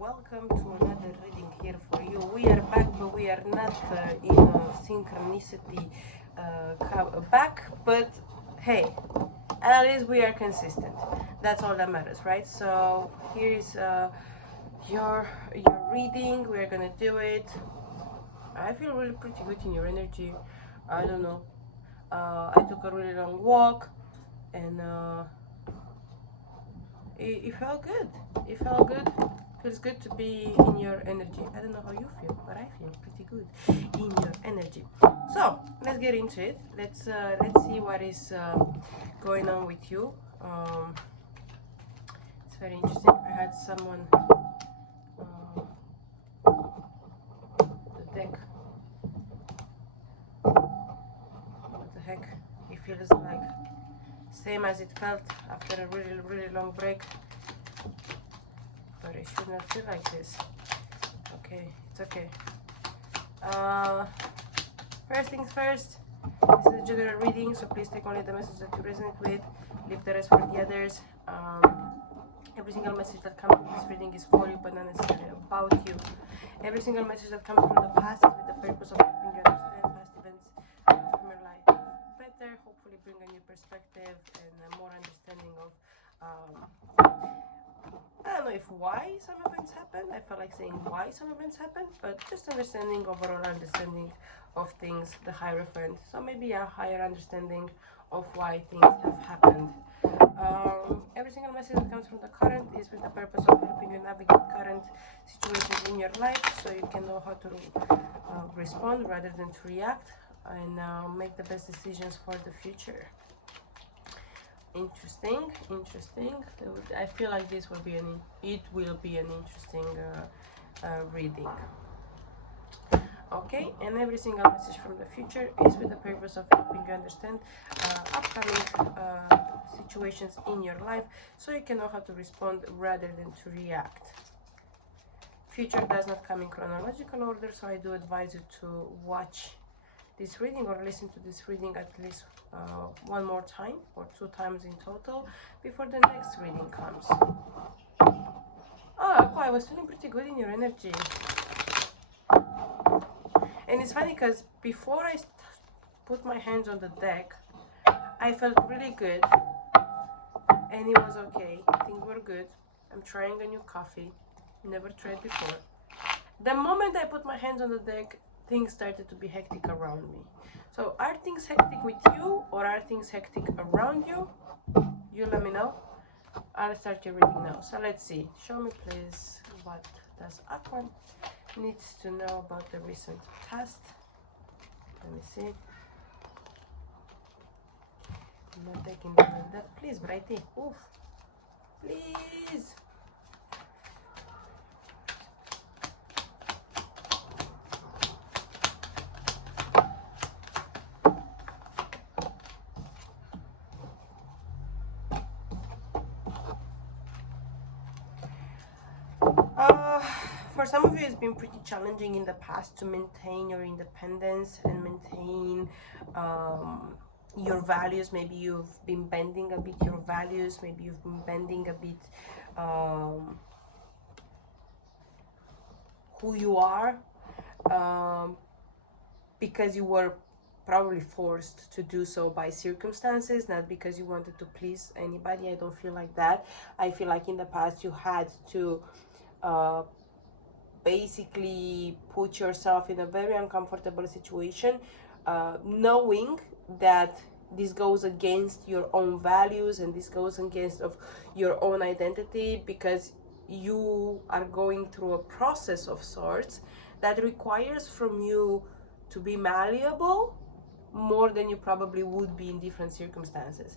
welcome to another reading here for you. We are back, but we are not in synchronicity back, but hey, at least we are consistent. That's all that matters, right? So here's your reading. We're gonna do it. I feel really pretty good in your energy. I don't know. I took a really long walk and it felt good. It felt good. Feels good to be in your energy. I don't know how you feel, but I feel pretty good in your energy. So let's get into it. Let's see what is going on with you. It's very interesting. I had someone the deck. What the heck? It feels like same as it felt after a really long break. But it should not feel like this. Okay, it's okay. First things first, this is a general reading, so please take only the message that you resonate with, leave the rest for the others. Every single message that comes from this reading is for you, but not necessarily about you. Every single message that comes from the past is with the purpose of helping you understand past events from your life better, hopefully bring a new perspective and a more understanding of I don't know if why some events happen. I feel like saying why some events happen, but just understanding, overall understanding of things, the Hierophant. So maybe a higher understanding of why things have happened. Every single message that comes from the current is with the purpose of helping you navigate current situations in your life, so you can know how to respond rather than to react, and make the best decisions for the future. Interesting. I feel like this will be an interesting reading. Okay, and every single message from the future is with the purpose of helping you understand upcoming situations in your life, so you can know how to respond rather than to react. Future does not come in chronological order, so I do advise you to watch this reading or listen to this reading at least one more time or 2 times in total before the next reading comes. Oh, Aqua, I was feeling pretty good in your energy. And it's funny because before I put my hands on the deck, I felt really good and it was okay. Things were good. I'm trying a new coffee, never tried before. The moment I put my hands on the deck, things started to be hectic around me. So are things hectic with you or are things hectic around you? You let me know. I'll start your reading now. So let's see. Show me please, what does Aqua needs to know about the recent past. Let me see. I'm not taking that. Please, Brighty. Oof. Please. For some of you, it's been pretty challenging in the past to maintain your independence and maintain your values. Maybe you've been bending a bit your values. Maybe you've been bending a bit who you are because you were probably forced to do so by circumstances, not because you wanted to please anybody. I don't feel like that. I feel like in the past you had to basically put yourself in a very uncomfortable situation, knowing that this goes against your own values and this goes against of your own identity, because you are going through a process of sorts that requires from you to be malleable more than you probably would be in different circumstances.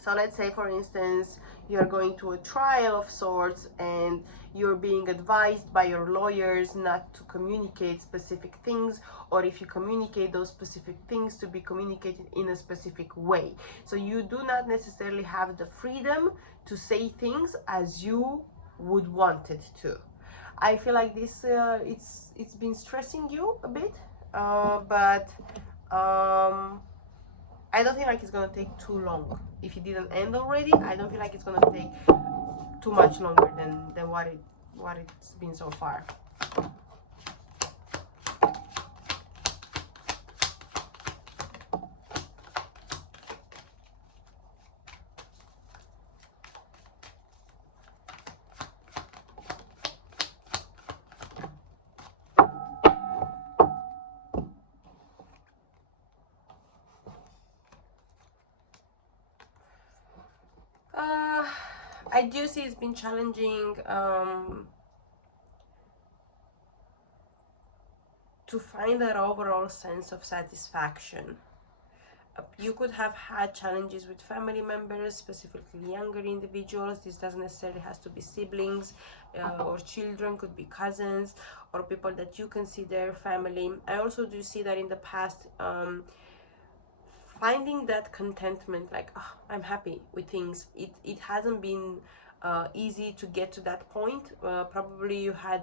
So let's say, for instance, you're going to a trial of sorts and you're being advised by your lawyers not to communicate specific things, or if you communicate those specific things, to be communicated in a specific way. So you do not necessarily have the freedom to say things as you would want it to. I feel like this it's been stressing you a bit, but I don't feel like it's gonna take too long. If it didn't end already, I don't feel like it's gonna take too much longer than what it's been so far. I do see it's been challenging to find that overall sense of satisfaction. You could have had challenges with family members, specifically younger individuals. This doesn't necessarily have to be siblings or children, could be cousins or people that you consider family. I also do see that in the past, finding that contentment, like, oh, I'm happy with things, it hasn't been easy to get to that point. Probably you had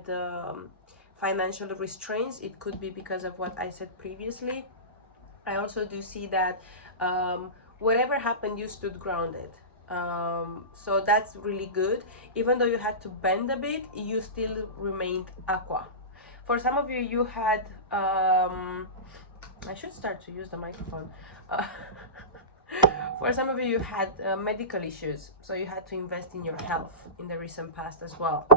financial restraints. It could be because of what I said previously. I also do see that whatever happened, you stood grounded. So that's really good. Even though you had to bend a bit, you still remained aqua. For some of you, you had I should start to use the microphone. Uh, for some of you, you had medical issues, so you had to invest in your health in the recent past as well.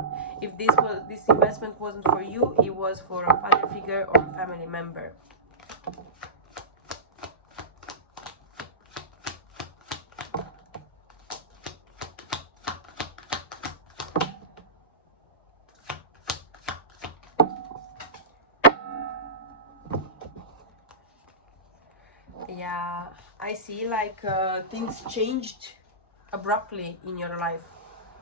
If this investment wasn't for you, it was for a father figure or a family member. Yeah, I see like things changed abruptly in your life.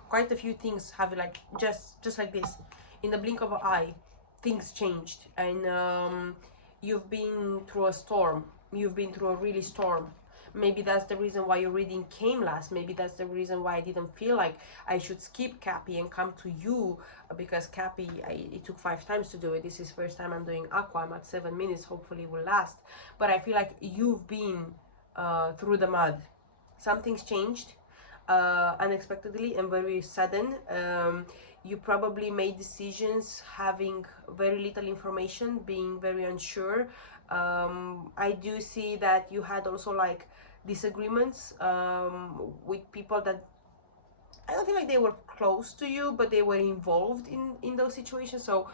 Quite a few things have like just like this, in the blink of an eye, things changed, and you've been through a storm. You've been through a really storm. Maybe that's the reason why your reading came last. Maybe that's the reason why I didn't feel like I should skip Cappy and come to you, because Cappy, it took 5 times to do it. This is first time I'm doing Aqua. I'm at 7 minutes. Hopefully it will last. But I feel like you've been through the mud. Something's changed unexpectedly and very sudden. You probably made decisions having very little information, being very unsure. I do see that you had also like disagreements with people that I don't feel like they were close to you, but they were involved in those situations. So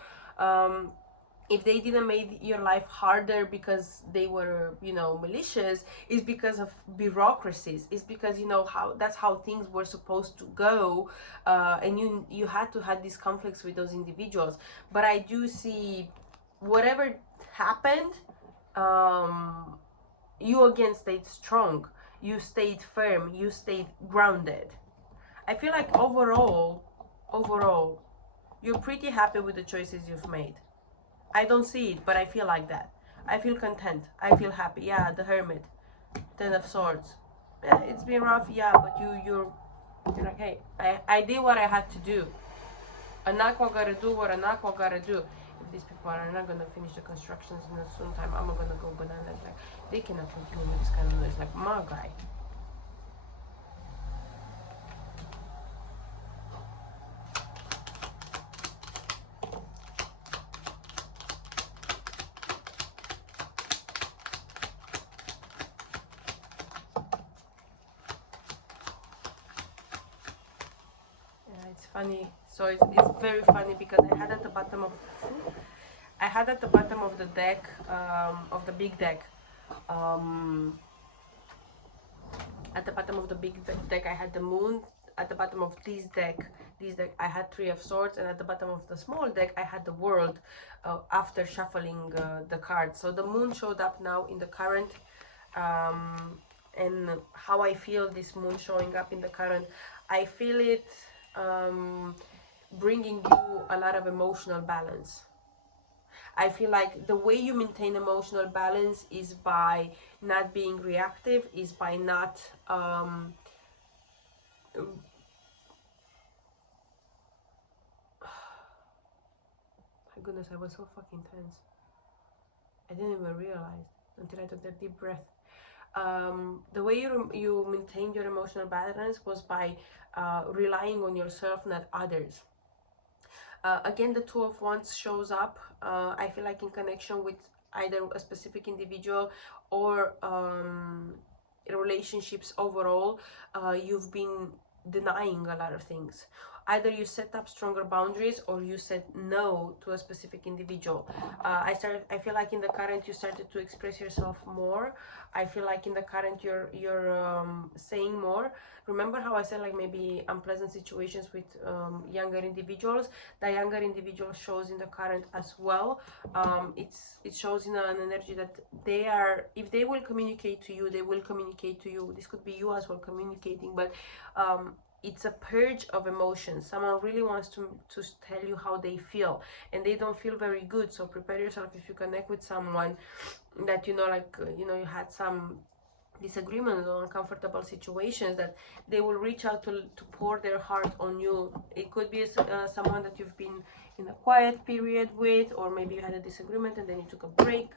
if they didn't make your life harder because they were, you know, malicious, it's because of bureaucracies. It's because, you know, how that's how things were supposed to go, and you had to have these conflicts with those individuals. But I do see whatever happened, you again stayed strong. You stayed firm. You stayed grounded. I feel like overall, you're pretty happy with the choices you've made. I don't see it, but I feel like that. I feel content. I feel happy. Yeah, the Hermit, 10 of Swords. Yeah, it's been rough. Yeah, but you're like, hey, I did what I had to do. An aqua gotta do what an aqua gotta do. If these people are not gonna finish the constructions in a soon time, I'm gonna go bananas. Like, they cannot continue with this kind of noise. Like, my guy. It's funny. So it's very funny because I had at the bottom of the deck, of the big deck, at the bottom of the big deck I had the moon. At the bottom of this deck I had 3 of Swords, and at the bottom of the small deck I had the World, after shuffling the cards. So the moon showed up now in the current, and how I feel this moon showing up in the current, I feel it bringing you a lot of emotional balance. I feel like the way you maintain emotional balance is by not being reactive, is by not my goodness, I was so fucking tense. I didn't even realize until I took that deep breath. The way you maintained your emotional balance was by relying on yourself, not others. Again, the Two of Wands shows up, I feel like, in connection with either a specific individual or relationships overall. You've been denying a lot of things. Either you set up stronger boundaries or you said no to a specific individual. I feel like in the current you started to express yourself more. I feel like in the current you're saying more. Remember how I said like maybe unpleasant situations with younger individuals? The younger individual shows in the current as well. It shows in an energy that they are, if they will communicate to you, they will communicate to you. This could be you as well communicating, but it's a purge of emotions. Someone really wants to tell you how they feel, and they don't feel very good. So prepare yourself if you connect with someone that you know, like you had some disagreements or uncomfortable situations, that they will reach out to pour their heart on you. It could be someone that you've been in a quiet period with, or maybe you had a disagreement and then you took a break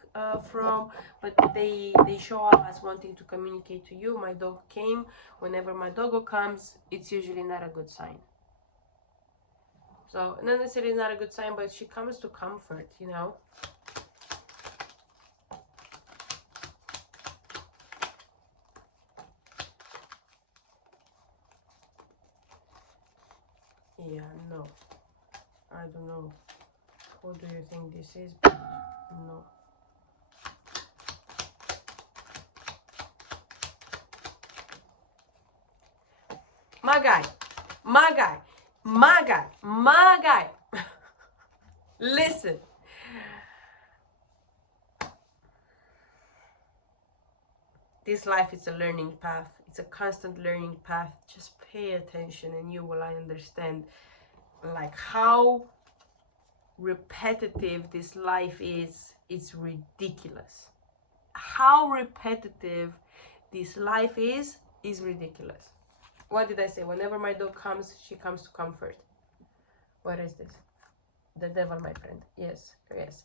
from, but they show up as wanting to communicate to you. My dog came. Whenever my doggo comes, it's usually not a good sign. So not necessarily not a good sign, but she comes to comfort, you know. Yeah, no, I don't know. Who do you think this is? But no. My guy, my guy, my guy, my guy. Listen. This life is a learning path. It's a constant learning path. Just pay attention and you will understand like how repetitive this life is. It's ridiculous. How repetitive this life is ridiculous. What did I say? Whenever my dog comes, she comes to comfort. What is this? The devil, my friend. Yes, yes.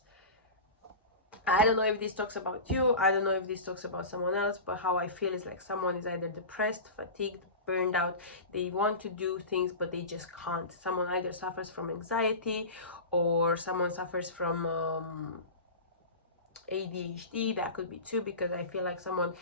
I don't know if this talks about you. I don't know if this talks about someone else, but how I feel is like someone is either depressed, fatigued, burned out. They want to do things, but they just can't. Someone either suffers from anxiety, or someone suffers from ADHD. That could be too, because I feel like someone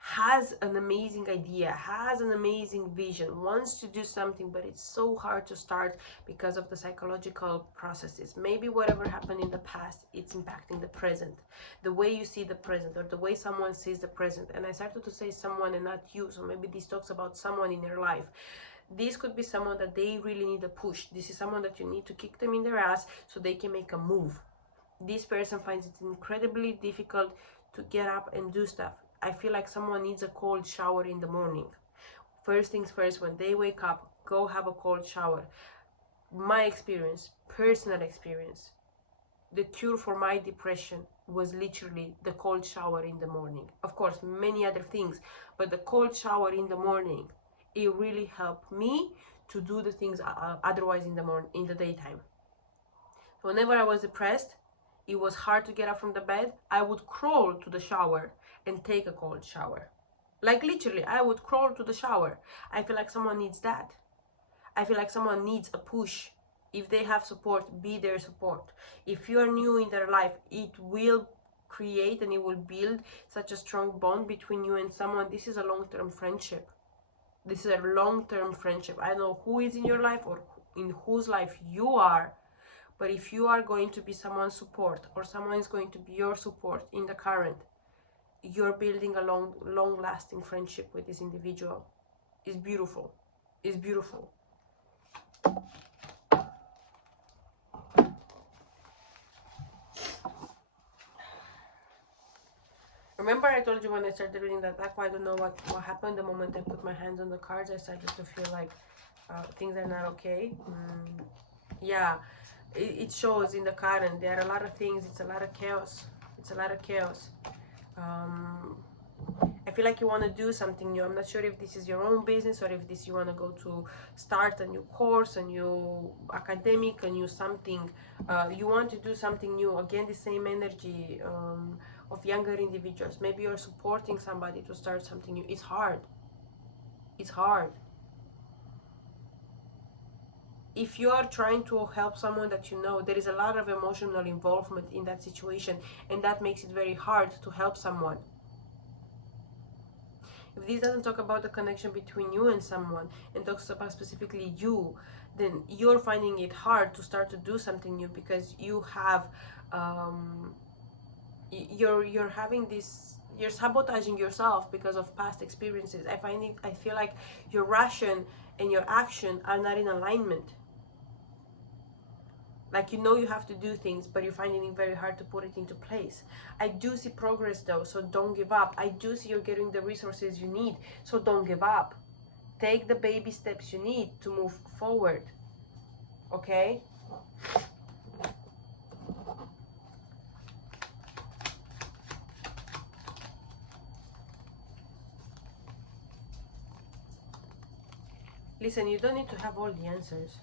has an amazing idea, has an amazing vision, wants to do something, but it's so hard to start because of the psychological processes. Maybe whatever happened in the past, it's impacting the present, the way you see the present, or the way someone sees the present. And I started to say someone and not you, so maybe this talks about someone in your life. This could be someone that they really need a push. This is someone that you need to kick them in their ass so they can make a move. This person finds it incredibly difficult to get up and do stuff. I feel like someone needs a cold shower in the morning. First things first, when they wake up, go have a cold shower. My experience, personal experience, the cure for my depression was literally the cold shower in the morning. Of course, many other things, but the cold shower in the morning, it really helped me to do the things otherwise in the daytime. Whenever I was depressed, it was hard to get up from the bed, I would crawl to the shower and take a cold shower. Like literally, I would crawl to the shower. I feel like someone needs that. I feel like someone needs a push. If they have support, be their support. If you are new in their life, it will create and it will build such a strong bond between you and someone. This is a long-term friendship. This is a long-term friendship. I don't know who is in your life or in whose life you are, but if you are going to be someone's support, or someone is going to be your support in the current, you're building a long-lasting friendship with this individual. It's beautiful. It's beautiful. Remember I told you when I started reading that Aqua, I don't know what happened. The moment I put my hands on the cards, I started to feel like things are not okay. Yeah, it shows in the current. There are a lot of things. It's a lot of chaos. It's a lot of chaos. I feel like you want to do something new. I'm not sure if this is your own business, or if this you want to go to start a new course, a new academic, a new something. You want to do something new. Again, the same energy. of younger individuals. Maybe you're supporting somebody to start something new. It's hard. It's hard. If you are trying to help someone that you know, there is a lot of emotional involvement in that situation, and that makes it very hard to help someone. If this doesn't talk about the connection between you and someone and talks about specifically you, then you're finding it hard to start to do something new because you have you're having this, you're sabotaging yourself because of past experiences. I feel like your ration and your action are not in alignment. Like, you know, you have to do things, but you're finding it very hard to put it into place. I do see progress though, so don't give up. I do see you're getting the resources you need, so don't give up. Take the baby steps you need to move forward. Okay? Listen, you don't need to have all the answers.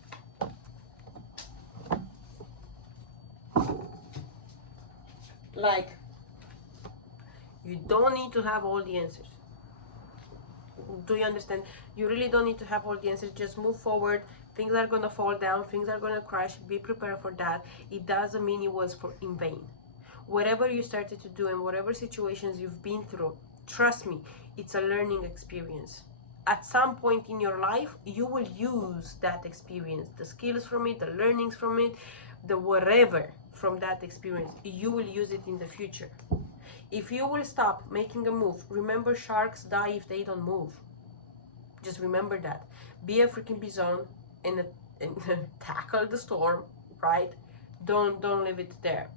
Like, you don't need to have all the answers. Do you understand? You really don't need to have all the answers. Just move forward. Things are gonna fall down, things are gonna crash. Be prepared for that. It doesn't mean it was in vain. Whatever you started to do and whatever situations you've been through, trust me, it's a learning experience. At some point in your life, you will use that experience, the skills from it, the learnings from it, the whatever from that experience. You will use it in the future. If you will stop making a move, remember, sharks die if they don't move. Just remember that. Be a freaking bison and tackle the storm, right? Don't leave it there.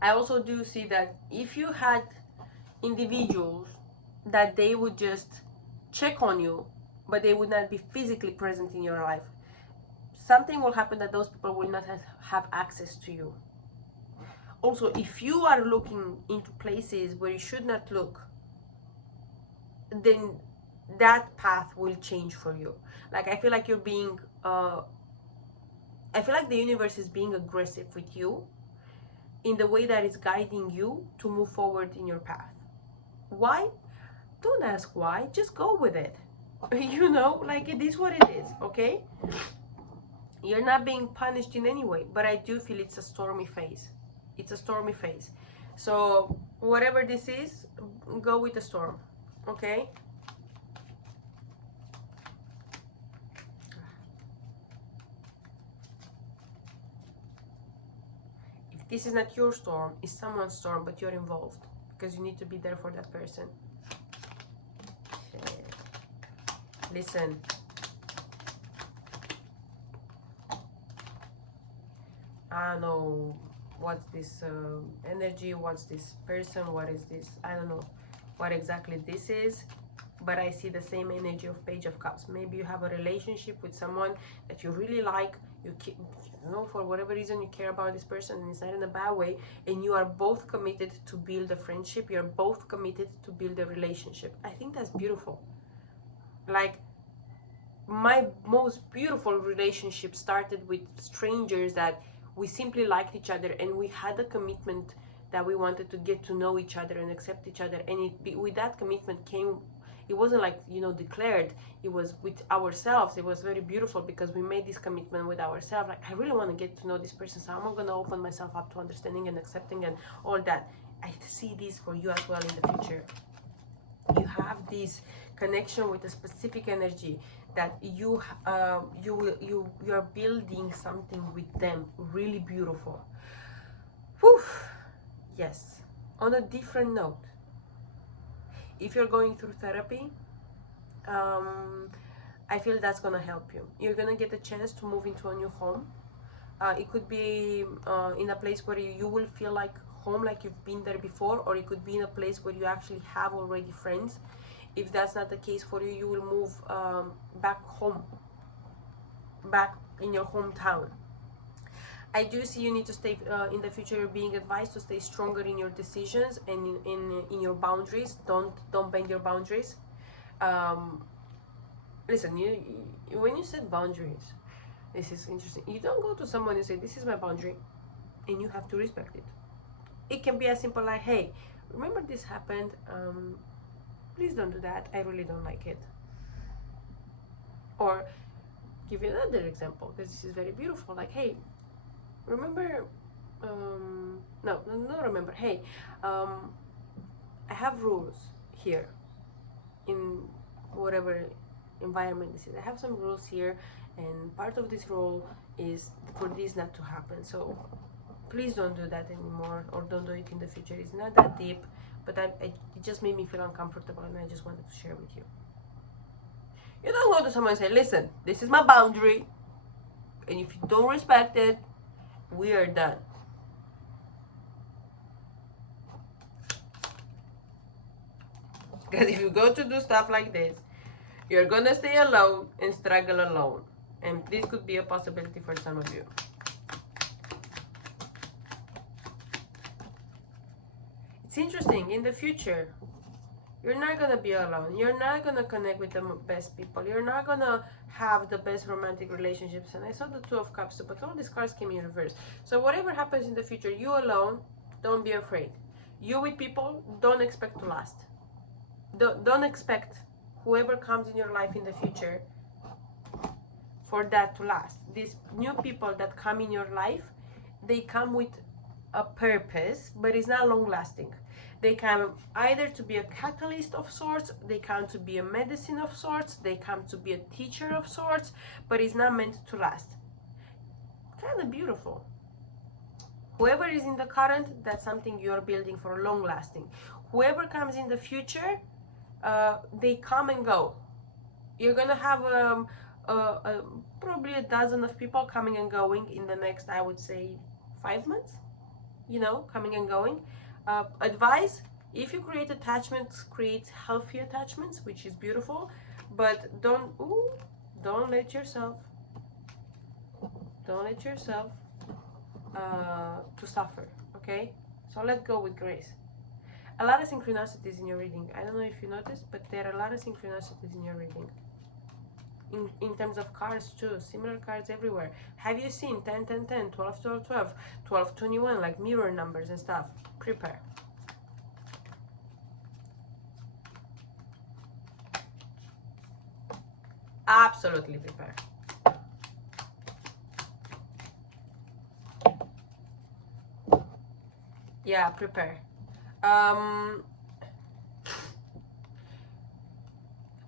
I also do see that if you had individuals that they would just check on you, but they would not be physically present in your life, something will happen that those people will not have access to you. Also, if you are looking into places where you should not look, then that path will change for you. Like, I feel like you're being I feel like the universe is being aggressive with you in the way that it's guiding you to move forward in your path. Why? Don't ask why, just go with it. You know, like, it is what it is, okay? You're not being punished in any way, but I do feel it's a stormy phase. It's a stormy phase. So whatever this is, go with the storm, okay? If this is not your storm, it's someone's storm, but you're involved because you need to be there for that person. Okay. Listen. I don't know what's this energy, what's this person, what is this, I don't know what exactly this is, but I see the same energy of Page of Cups. Maybe you have a relationship with someone that you really like, you know, for whatever reason you care about this person, and it's not in a bad way, and you are both committed to build a friendship, you're both committed to build a relationship. I think that's beautiful. Like, my most beautiful relationship started with strangers that we simply liked each other, and we had a commitment that we wanted to get to know each other and accept each other. And with that commitment came, it wasn't like, you know, declared, it was with ourselves. It was very beautiful because we made this commitment with ourselves. Like, I really want to get to know this person, so I'm going to open myself up to understanding and accepting and all that. I see this for you as well in the future. You have this connection with a specific energy that you are building something with them really beautiful. Whew. Yes. On a different note, if you're going through therapy, I feel that's gonna help you. You're gonna get a chance to move into a new home. It could be in a place where you will feel like home, like you've been there before, or it could be in a place where you actually have already friends. If that's not the case for you, you will move back home, back in your hometown. I do see you need to stay, in the future you're being advised to stay stronger in your decisions and in your boundaries. Don't bend your boundaries. Listen, when you set boundaries, this is interesting. You don't go to someone and say, this is my boundary, and you have to respect it. It can be as simple like, hey, remember this happened, please don't do that, I really don't like it. Or give you another example, because this is very beautiful, like, hey, remember, no, remember, hey, I have rules here in whatever environment this is. I have some rules here, and part of this rule is for this not to happen. So please don't do that anymore, or don't do it in the future. It's not that deep, but it just made me feel uncomfortable, and I just wanted to share with you. You don't go to someone and say, listen, this is my boundary, and if you don't respect it, we are done. Because if you go to do stuff like this, you're gonna stay alone and struggle alone. And this could be a possibility for some of you. It's interesting, in the future, you're not gonna be alone. You're not gonna connect with the best people. You're not gonna have the best romantic relationships. And I saw the Two of Cups, but all these cards came in reverse. So whatever happens in the future, you alone, don't be afraid. You with people, don't expect to last. Don't expect whoever comes in your life in the future for that to last. These new people that come in your life, they come with a purpose, but it's not long lasting. They come either to be a catalyst of sorts, they come to be a medicine of sorts, they come to be a teacher of sorts, but it's not meant to last. Kind of beautiful. Whoever is in the current, that's something you're building for long lasting. Whoever comes in the future, they come and go. You're gonna have probably a dozen of people coming and going in the next, I would say, 5 months. You know, coming and going. Advice: if you create attachments, create healthy attachments, which is beautiful, but don't let yourself to suffer. Okay, so let go with grace. A lot of synchronicities in your reading. I don't know if you noticed, but there are a lot of synchronicities in your reading. In terms of cards too, similar cards everywhere. Have you seen 10, 10, 10, 12, 12, 12, 12, 21, like mirror numbers and stuff? Prepare. Absolutely prepare. Yeah, prepare.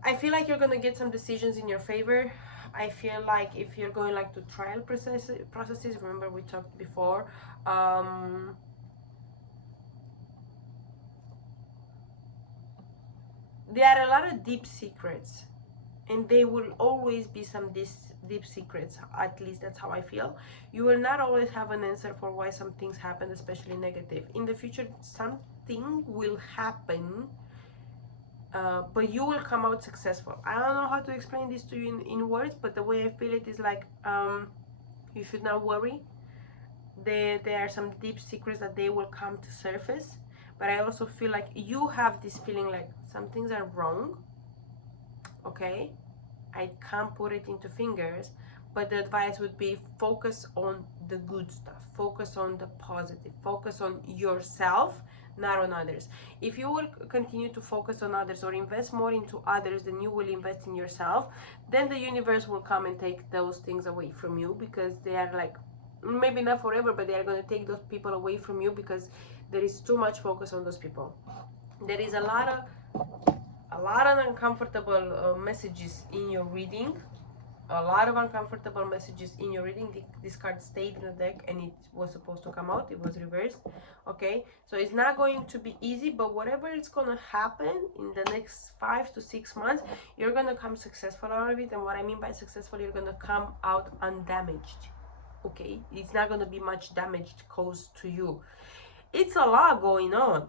I feel like you're gonna get some decisions in your favor. I feel like if you're going like to trial processes, remember we talked before, there are a lot of deep secrets, and there will always be some deep secrets. At least that's how I feel. You will not always have an answer for why some things happen, especially negative. In the future, something will happen, but you will come out successful. I don't know how to explain this to you in words, but the way I feel it is like, you should not worry. There are some deep secrets that they will come to surface, but I also feel like you have this feeling like some things are wrong. Okay, I can't put it into fingers, but the advice would be focus on the good stuff, focus on the positive, focus on yourself, not on others. If you will continue to focus on others or invest more into others than you will invest in yourself, then the universe will come and take those things away from you, because they are like, maybe not forever, but they are going to take those people away from you because there is too much focus on those people. There is a lot of uncomfortable messages in your reading. A lot of uncomfortable messages in your reading. This card stayed in the deck and it was supposed to come out. It was reversed. Okay, so it's not going to be easy, but whatever is going to happen in the next 5 to 6 months, you're going to come successful out of it. And what I mean by successful, you're going to come out undamaged. Okay, it's not going to be much damage caused to you. It's a lot going on.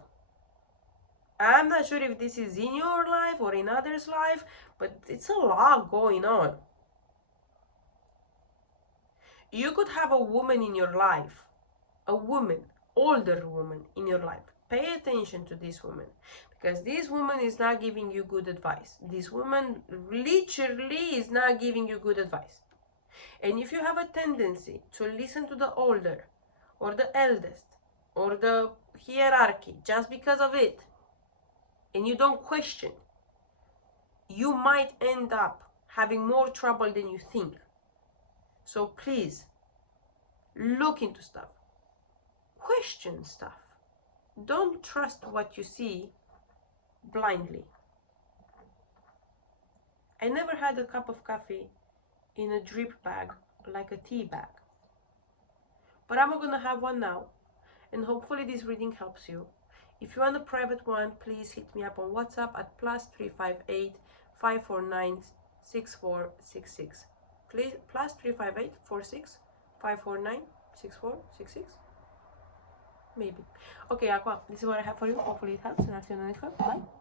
I'm not sure if this is in your life or in others' life, but it's a lot going on. You could have a woman in your life, a woman, older woman in your life. Pay attention to this woman, because this woman is not giving you good advice. This woman literally is not giving you good advice. And if you have a tendency to listen to the older or the eldest or the hierarchy just because of it, and you don't question, you might end up having more trouble than you think. So please, look into stuff. Question stuff. Don't trust what you see blindly. I never had a cup of coffee in a drip bag like a tea bag. But I'm gonna have one now, and hopefully this reading helps you. If you want a private one, please hit me up on WhatsApp at +358 549 6466. Please, +358 46 549 6466. Maybe. Okay, Aqua, this is what I have for you. Hopefully it helps, and I'll see you on the next one. Bye.